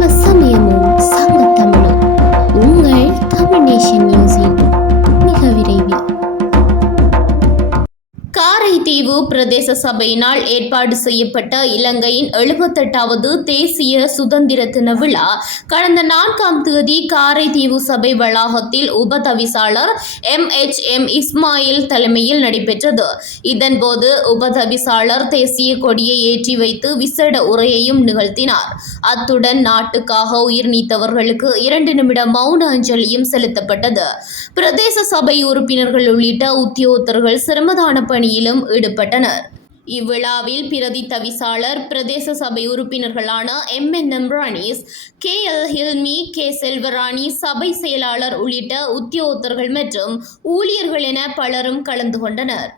give us some தீவு பிரதேச சபையினால் ஏற்பாடு செய்யப்பட்ட இலங்கையின் எழுபத்தெட்டாவது தேசிய சுதந்திர தின விழா கடந்த நான்காம் தேதி காரைதீவு சபை வளாகத்தில் உப தவிசாளர் எம் எச் எம் இஸ்மாயில் தலைமையில் நடைபெற்றது. இதன்போது உப தவிசாளர் தேசிய கொடியை ஏற்றி வைத்து விசேட உரையையும் நிகழ்த்தினார். அத்துடன் நாட்டுக்காக உயிர் நீத்தவர்களுக்கு இரண்டு நிமிட மௌன அஞ்சலியும் செலுத்தப்பட்டது. பிரதேச சபை உறுப்பினர்கள் உள்ளிட்ட உத்தியோகத்தர்கள் சிரமதான பணியிலும் ஈடுபட்டனர். இவ்விழாவில் பிரதி தவிசாளர் பிரதேச சபை உறுப்பினர்களான M N Imranis K L Hilmy K Selvarani சபை செயலாளர் உள்ளிட்ட உத்தியோகத்தர்கள் மற்றும் ஊழியர்கள் என பலரும் கலந்து கொண்டனர்.